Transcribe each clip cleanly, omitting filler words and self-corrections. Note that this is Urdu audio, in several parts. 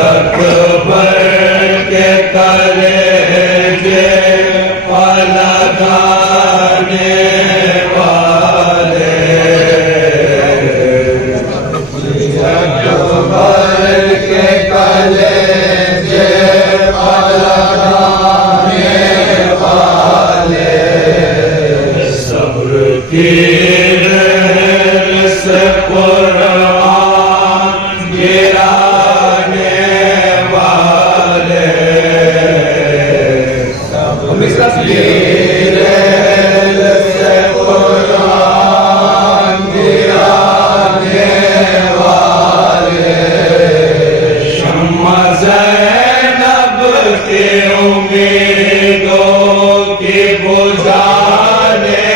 اکبر کے کلیجے پلگانے والے، اکبر کے کلیجے پلگانے والے، صبر کی رحل سے قرآن گرانے والے، صبر کی رحل سے قرآن گرانے والے، شمع زینب کی امیدوں کی بجھانے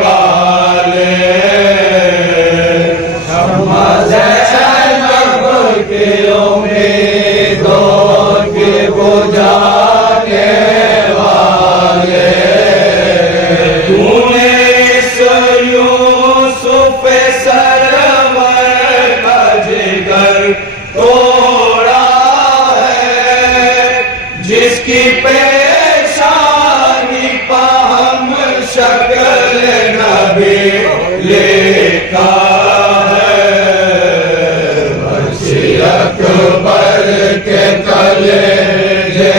والے، شمع زینب کی امیدوں کی بجھانے والے، تو نے اس یوسف سرور کا جگر توڑا ہے، جس کی پیشانی پہ ہم شکل نبی لکھا ہے، بچی اکبر کے کلیجے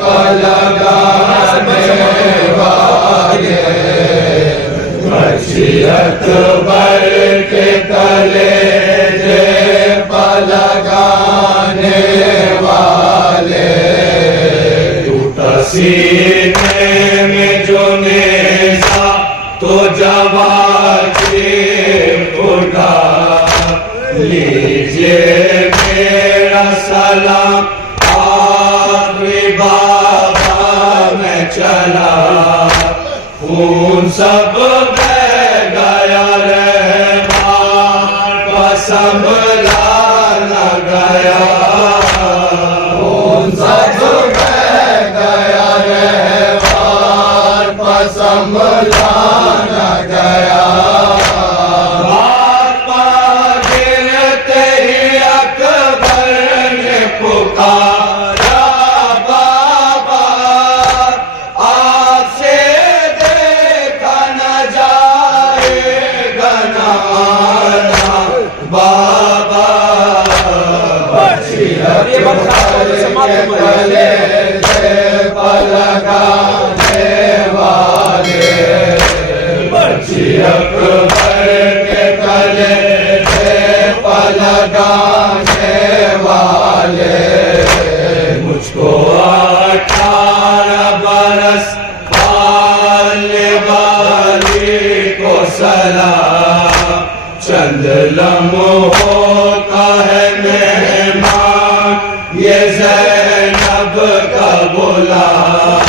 پلگانے والے، بچی اکبر کے کلیجے پلگانے والے، ٹوٹا سینے میں جو نیزہ تو جواری اٹھا، لیجیے میرا سلام آخری بابا میں چلا، خون سب بہہ گیا رحمان کا سنبھلا نہ گیا، خون سب بہہ گیا رحمان کا سنبھلا نہ گیا، بات پا گرتے ہی اکبر نے پکارا بابا، آپ سے دیکھا نہ جائے گا نہ آنا بابا، بچی اکبر کے کلیجے پلگانے والے، بچی اکبر کے کلیجے پلگانے والے، مجھ کو 18 برس پالنے والی کو سلام، چند لمحوں کا ہے مہمان یہ زینب کا غلام،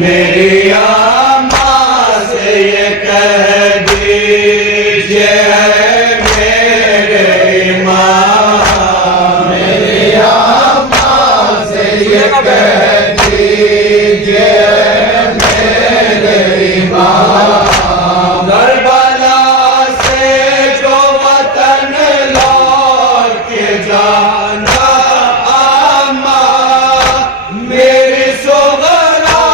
میری اماں سے یہ کہہ دیجئے ہے میرے امام، میری اماں سے یہ کہہ دیجئے ہے میرے امام، کربلا سے جو وطن لوٹ کے جانا اماں، میری صغرا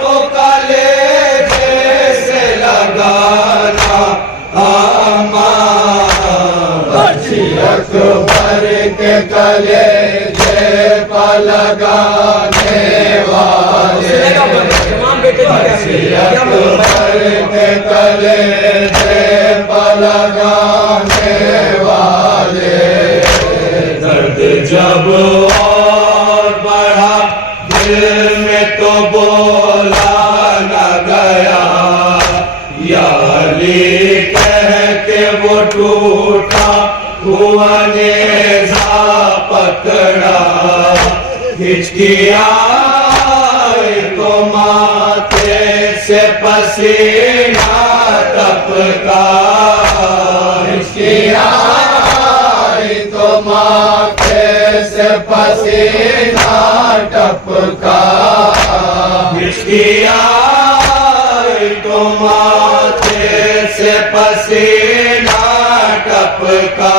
کو کلیجے سے لگانا اماں، بچی اکبر کے کلیجے پلگانے والے، بچی اکبر کے کلیجے پلگانے والے، درد جب اور بڑھا دل میں تو بولا نہ گیا، یا علی کہہ کے وہ ٹوٹا ہوا نیزہ پکڑا، ہچکیاں تو ماتھے سے پسینہ ٹپکا، ہچکیاں تو ماتھے سے پسینہ ٹپکا، ہچکیاں تو ماتھے سے پسینہ ٹپکا،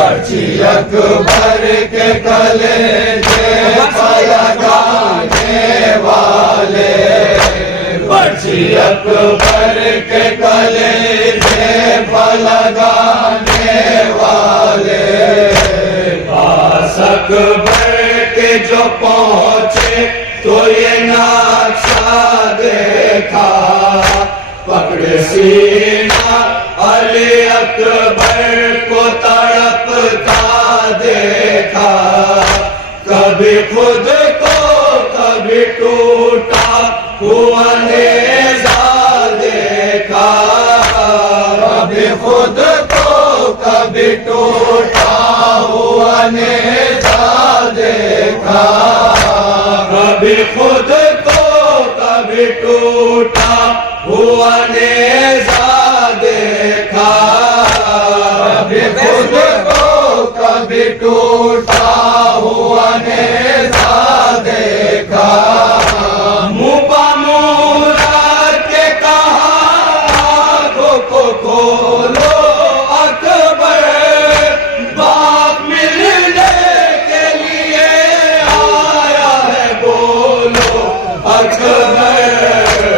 برچی اکبر کے کلیجے پہ لگانے والے برچی اکبر کے کلیجے پہ لگانے والے پاس اکبر کے جو پہنچے تو یہ نقشہ دیکھا پکڑ سینہ علی اکبر کو تڑپتا دیکھا کبھی خود کو کبھی ٹوٹا ہوا نیزہ دیکھا کبھی خود کو کبھی ٹوٹا ہوا نیزہ دیکھا کبھی خود کو کبھی ٹوٹا ہوا نیزہ دیکھا کبھی خود کو کبھی ٹوٹا ہوا نیزہ دیکھا منہ پا مورا کے کہا آنکھوں کو کھولو اکبر باپ ملنے کے لیے آیا ہے بولو اکبر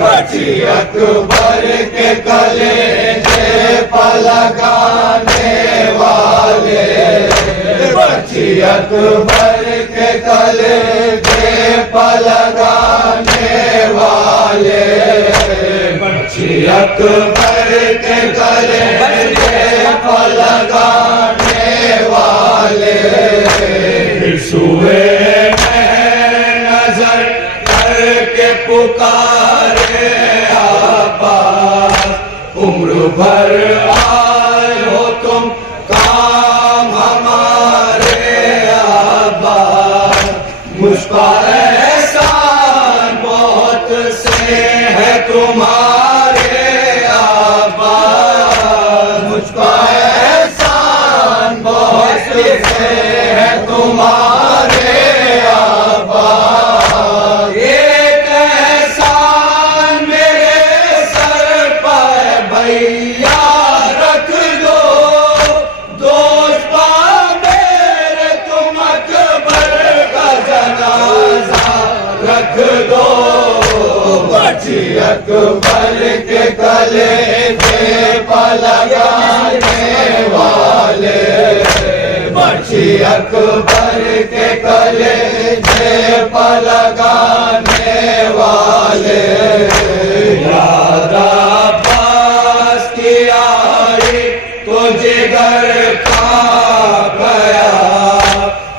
برچی اکبر کے کلیجے پہ لگانے والے برچی اکبر کے کلیجے پہ لگانے والے برچی اکبر کے کلیجے پہ لگانے والے سوئے نظر کر کے پکارے عباس عمر بھر آئے ہو تم کام ہمارے عباس مجھ پر احسان بہت سے ہے تمہارے عباس مجھ پر احسان بہت سے ہے تمہارے عباس ایک احسان میرے سر پر بھیا رکھ دو دوست پا میرے تم اکبر کا جنازہ رکھ دو برچی اکبر کے کلیجے پہ لگانے والے برچی اکبر کے کلیجے پہ لگانے والے یاد عباس کی آئی تو جگر کھا گیا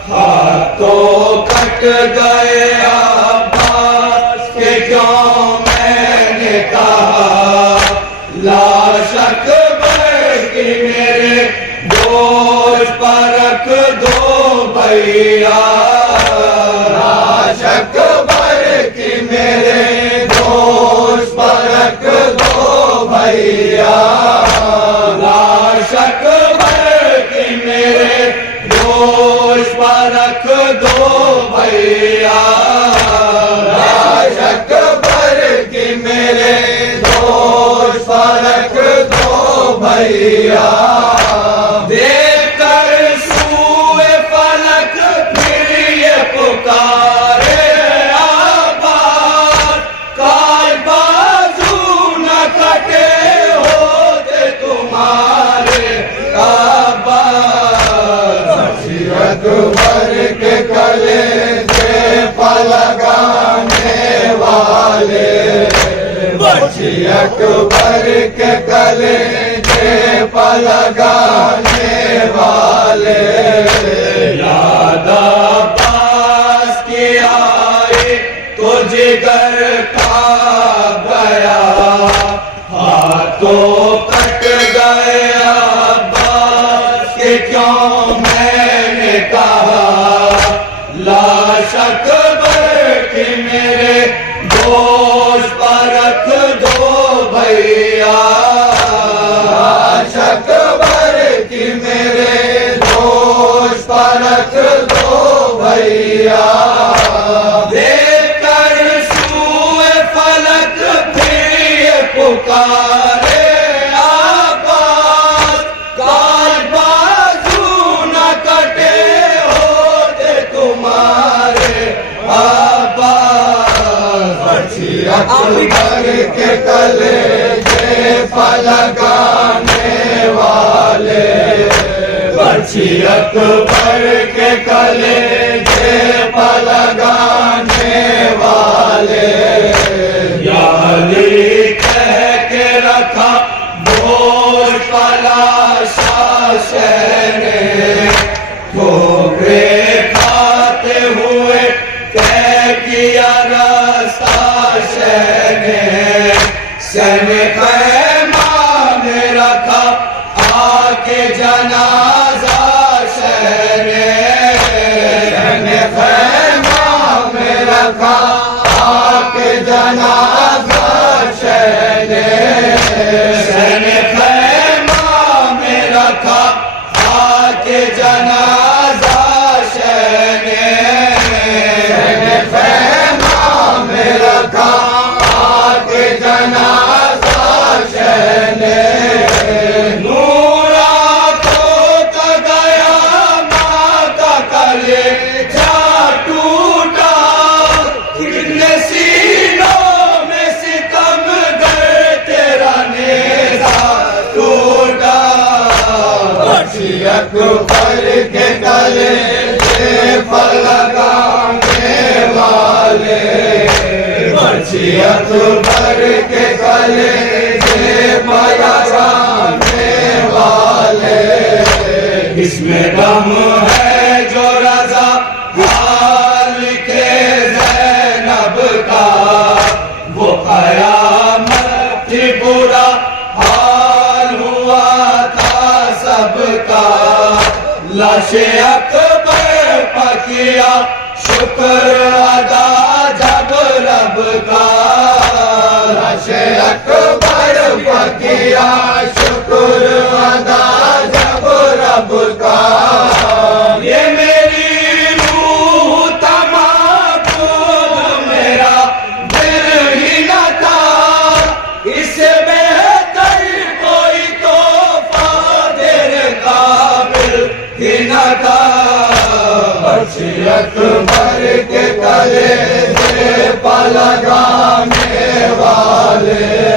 ہاتھوں کٹ گئے عباس کہ کیوں میں نے کہا لاش اکبر کی میرے گوشت پر رکھ دو بھیا لاش اکبر کی میرے گوشت پر رکھ دو بھیا لاش اکبر کی میرے گوشت پر رکھ دو بھیا لاش اکبر کی میرے گوشت پر رکھ دو بھیا دیکھ کر سوئے فلک پھر یہ پکارے عباس کاش بازو نہ کٹے ہوتے تمہارے عباس برچی اکبر کے کلیجے پہ لگانے والے برچی اکبر کے کلیجے پہ لگانے والے یاد عباس کی آئی تو جگر کھا گیا ہاتھوں کٹ گئے عباس کہ کیوں میں نے کہا لاش اکبر کی میرے گوشت پر رکھ دو بھیا لاش اکبر کی میرے گوشت پر رکھ دو بھیا دیکھ کر سوئے فلک پھر یہ پکارے عباس کاش بازو بچی اکبر کے کلیجے پر لگانے والے، یا علی کہہ کے رکھا بوجھ پلاشا شہنے، ٹھوکرے کھاتے ہوئے طے کیا راستہ شہنے، سن خیمہ میں رکھا آ کے جنازہ شہنے، سن خیمہ میں رکھا آ کے جنازہ شہنے، سن خیمہ میں رکھا آ کے جنازہ شہنے، سن خیمہ میں رکھا آ کے جنازہ شہنے، نورا کھوتا گیا ماں کا کلیجہ ٹوٹا، کتنے سینوں میں ستم گر تیرا نیزہ ٹوٹا، بچی اکبر کے کلیجے پر لگانے والے، بچی اکبر کے کلیجے پر لگانے والے، اس میں دم ہے جو رضا حال کے زینب کا، وہ قیامت کی برا حال ہوا تھا سب کا، لاش اکبر پر کیا شکر ادا جب رب کا، لاش اکبر پر کیا شکر ادا جب رب کا، یہ میری روح تمام خود میرا دل ہی نہ تھا، اس سے بہتر کوئی تحفہ تیرے قابل ہی نہ تھا، بچی اکبر کے کلیجے پر لگانے والے،